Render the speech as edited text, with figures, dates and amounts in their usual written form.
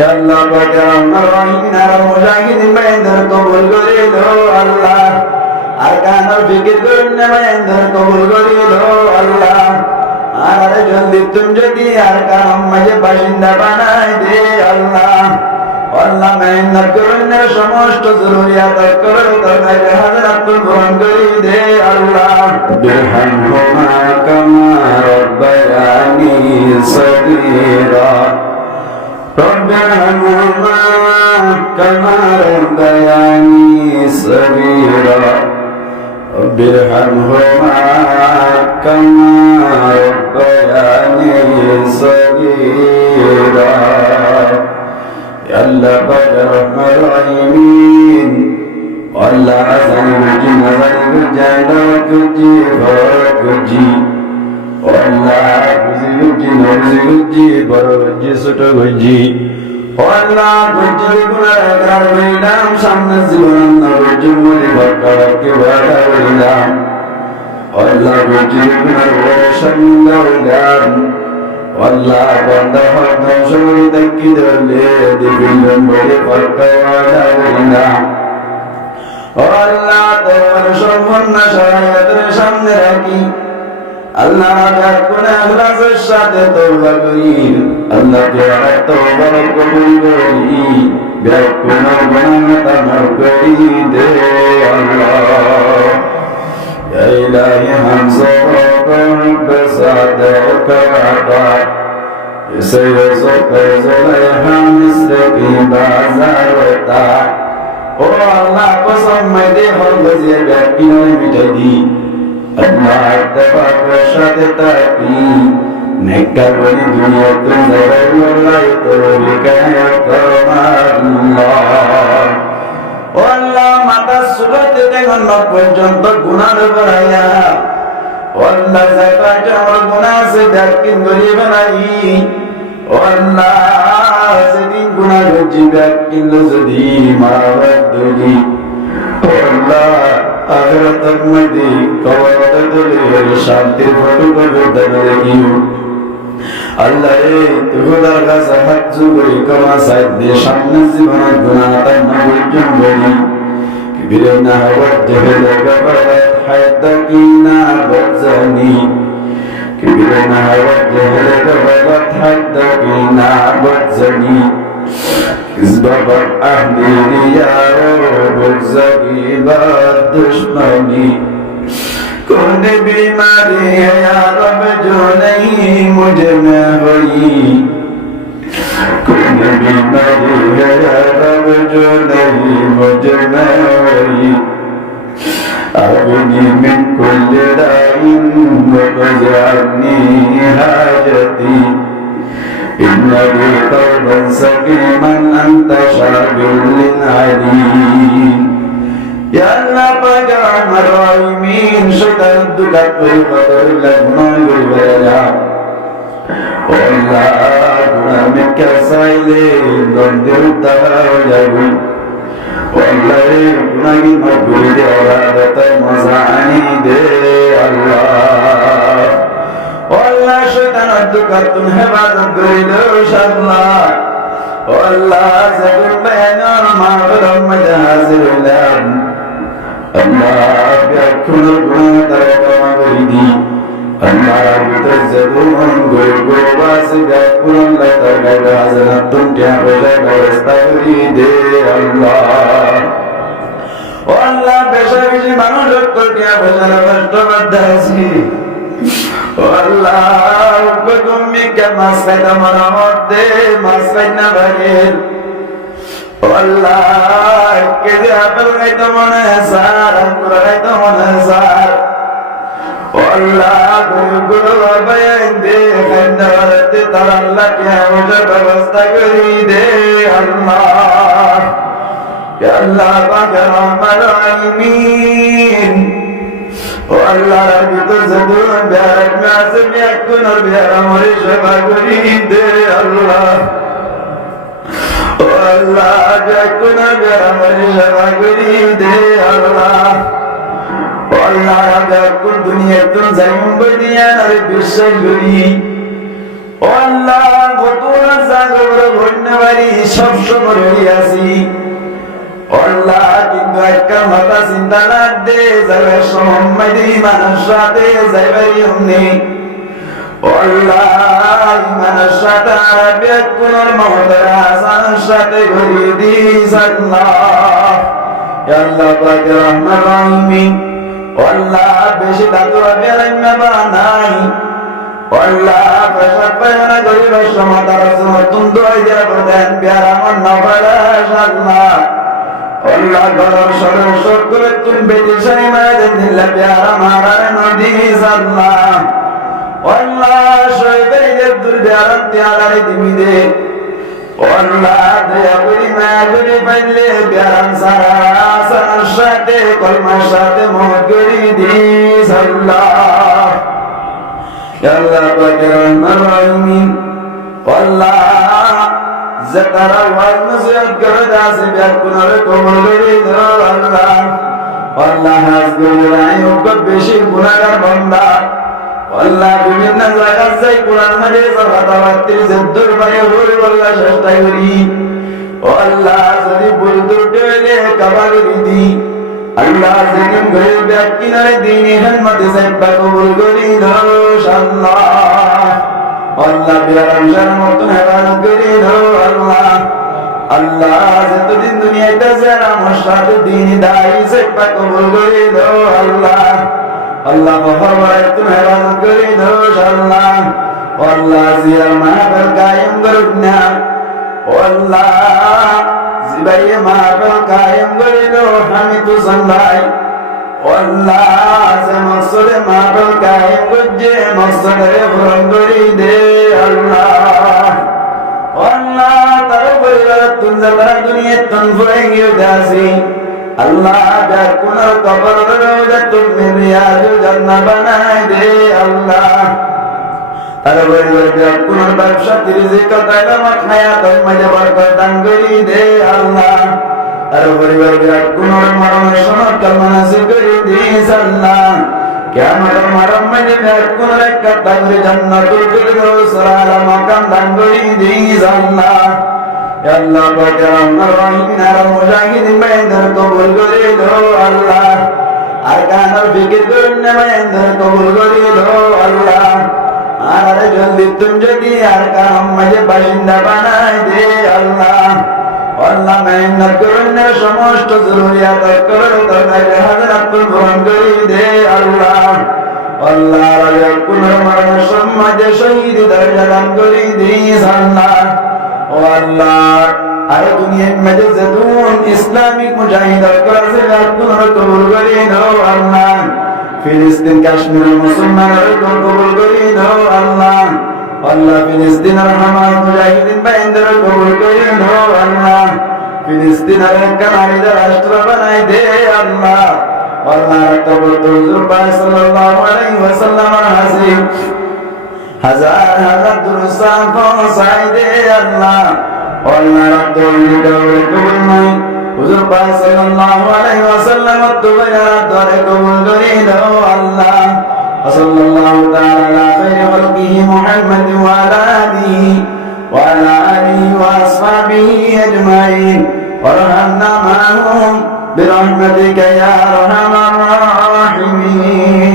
Ya Allah bagaimana rahimna mujahidin bayandar kabul korido Allah arkanal fikir kurna bayandar kabul korido Allah আর জলদি তুমি যদি আরকান মাঝে বাসিন্দা বানাই দে আল্লাহ আল্লাহ মেহনত করুন সমস্ত জরুরিয়াত করুন দরকার হাজারাত পূরণ করে দে আল্লাহ বিরহামহুমা কামা রব্বায়ানি সগীরা রব্বিরহামহুমা কামা রব্বায়ানি সগীরা রব্বিরহামহুমা কামা রব্বায়ানি সগীরা আল্লাহ পাক রহমান রহিম আল্লাহ আযানি মুজি নাযানি জানা কুজি কুজি আল্লাহ কুজি কুজি নজি কুজি বড় কুজি ছোট কুজি আল্লাহ কুজি গুনাহগার হইলাম সামনে জীবন নরজুম মরি বরকতকে বাধা হইলাম আল্লাহ কুজি গুনাহগার সামনে হইলাম আল্লাহ বান্দা হরদম শুনি তাকি দলে দিবিলন বলে ফরকাওয়ালা হইনা আল্লাহ তোমার সম্পূর্ণ শরীয়তের সামনে রাখি আল্লাহ তাআলা কোন ইখলাসের সাথে তওবা করি আল্লাহ তাআলা তওবা কবুল করি বেকুন গুনাহটা মাফ করি দে আল্লাহ ইয়া ইলাহি হামজা بصدق وعطاء سيرزق زليها مستقيم بازارتا او الله قسم مدي هرگزي بيقين مجدي الله اتفاق رشاد تاقي نكر وني دنيا تنزل والله يطربك الله والله ماتا سورت দেখুন না পর্যন্ত গুনাহ করায়া والله زكاة আমার গুনাহ সে দাকিন গরিব নাই والله সেদিন গুনাহ হচ্ছে দাকিন যদি মারাদুলি والله আখিরাত মধ্যে কবরত দলে শান্তি ফটো করে দেবে আল্লাহ রে তুই দরগাহ হাত জুগরি কমা সাইদ দে সামনে জীবন গুনাহ তা নবুজন বলি কিবিরনা ওয়াজহ লাগাবাত حدكينا بزني كبرنا وجه لقبضت حدكينا بزني كذبت أهلي يا رب الزقيب الدشمني كن بیماری يا رب جو نہیں مجھ میں ہوئی کن بیماری يا رب جو نہیں مجھ میں ہوئی أغني من كل داء وقض عني حاجتي إن لي قلبا سقيما أنت شافي للعليم يا الله بجرم الراحمين شتدك والخطر لغنا الولا والله أكرمك سائلين ضندر تهاجبي والله نبي مقبول أرادة مزعني دي الله والله شيطان الدكتون حفاظت قريدوش الله والله زبر بين المعبر مجازر الأرض الله بيكون القرآن تركم قريدي الله بتزدون قرقوا باسي بيكون لترقب حزنة تنتيا بلد واستغري دي الله والله বেশা বেশি মানুষ টিয়া বেশারা কষ্ট করতেছি والله তুমি কে মাছ খাইতে মনে হতে মাছ খাই না ভাগের والله কেজি আপেল খাইতে মনে সার আঙ্গুর খাইতে মনে সার والله গুরু বাবাইন দে খাইতে বলতে তার আল্লাহ কে আমাদের ব্যবস্থা করি দে আল্লাহ يا الله بكرم العالمين والله ربك زدون بارك ما سم يكون بيار مريش بقريد الله والله يكون بيار مريش بقريد الله والله يكون دنيا تنزيم بديا نرد بالشجري والله بطول الزاغر غنى পারি সব সময় রেডি আছি আল্লাহ কিন্তু একটা মাথা চিন্তা না দে যাইবার সময় দিই মানুষ সাথে যাইবারই অমনি আল্লাহ মানুষ সাথে আরবে কোন মহতর হাসান সাথে ঘুরিয়ে দিস আল্লাহ আল্লাহ পাক রহমান রহিম আল্লাহ বেশি দাদুরা বেরাইমা বানাই আল্লাহ প্রসাদ পায়না গরিবের সমাতার সমর্থন দোয়াই দেয়া বলেন প্যারা আমার নবালাস আল্লাহ আল্লাহ গরম সরম সব করে তুমি বেঁচে সাই মায়েদের দিল্লা প্যারা মারার নদীস আল্লাহ আল্লাহ শহীদের দুর্ব্যারাম ত্যাগারে দিবি দে আল্লাহ দয়া করি মায়া করি পাইলে প্যারাম সারা সারার সাথে কলমার সাথে মত করি দিস আল্লাহ আল্লাহ পাকের রহমান রহিম আল্লাহ যারা ওয়াজ নসিহত করে আছে ব্যাকুনারে কবুল করে দাও আল্লাহ আল্লাহ হাজগুল আইয়ুব বেশি গুনাহগার বান্দা আল্লাহ বিভিন্ন জায়গায় যাই কোরআন হাদিস কথাবার্তা যদ্দুর ভাগে বলে আল্লাহ চেষ্টা করি আল্লাহ যদি ভুল ত্রুটি হইলে ক্ষমা করে দি আল্লাহ যেদিন ঘরে ব্যাকিনারে দিন হিম্মতে সাইবা কবুল করি দাও আল্লাহ আল্লাহ বিরাম মতন হেফাজত করি দাও আল্লাহ আল্লাহ যতদিন দুনিয়াতে যারা আমার সাথে দিন দায়ী সাইবা কবুল করি দাও আল্লাহ আল্লাহ ফরমায় তুমি হেফাজত করি দাও আল্লাহ আল্লাহ জিয়ার মাহফিল কায়েম করুন না আল্লাহ জিবাইয়ে মাহফিল কায়েম করে দাও আমি তো সন্ধাই আল্লাহ যে মকসদে মাহফিল কায়েম করছে মকসদে পূরণ করে দে আল্লাহ আল্লাহ তার পরিবার তুমি যারা দুনিয়ায় তনফুরে গিয়ে দাসি আল্লাহ ব্যাকুনার কবর রোজা তুমি রিয়াজুল জান্নাত বানাই দে আল্লাহ তার পরিবার ব্যাকুনার ব্যবসা রিজিক তাইলামত হায়াত মাঝে বরকত দান করি দে আল্লাহ তার পরিবার ব্যাকুনার মরণ সনদ কামনা নসিব করে দিস আল্লাহ কিয়ামতের মারম মাঝে ব্যাকুনার একটা তাগরি জান্নাতুল ফিরদৌস আলা মাকাম দান করি দিস আল্লাহ আল্লাহ পাক রহমান রহিম আর মুজাহিদিন বাইনদের কবুল করে দাও আল্লাহ আর কানার ফিকির করুন বাইনদের কবুল করে দাও আল্লাহ আর জলদি তুমি যদি আর কাম মাঝে বাসিন্দা বানাই দে আল্লাহ আল্লাহ মেহনত করুন সমস্ত জরুরিয়াত করো তাদের হাজারাত পূরণ করে দে আল্লাহ আল্লাহ রাজা কুনর মরণ সমাজে শহীদ দরজা দান করে দিস আল্লাহ ও আল্লাহ আর দুনিয়ার মধ্যে যতজন ইসলামিক মুজাহিদ আছে আপনারা কবুল করে দাও আল্লাহ ফিলিস্তিন কাশ্মীরের মুসলমানদের কবুল করে দাও আল্লাহ আল্লাহ ফিলিস্তিনের হামাস মুজাহিদিন বাইনদের কবুল করে দাও আল্লাহ ফিলিস্তিনের কানারিদের রাষ্ট্র বানাই দে আল্লাহ আল্লাহ তাআলা হুজুর পাক সাল্লাল্লাহু আলাইহি ওয়াসাল্লামের হাসিব হাজার হাজার দুরুসান পৌঁছাই দে আল্লাহ আল্লাহ রাব্বুল কবুল নাই হুজুর পাক সাল্লাল্লাহু আলাইহি ওয়াসাল্লাম তোমার দরে কবুল করে দাও আল্লাহ সাল্লাল্লাহু তাআলা আলা খাইরি খালকিহি মুহাম্মদ ওয়া আলা আলিহি ওয়া আলা আলিহি ওয়া আসহাবিহি আজমাইন ওয়ারহামনা মা'হুম বিরহমাতিকা ইয়া আরহামার রাহিমিন।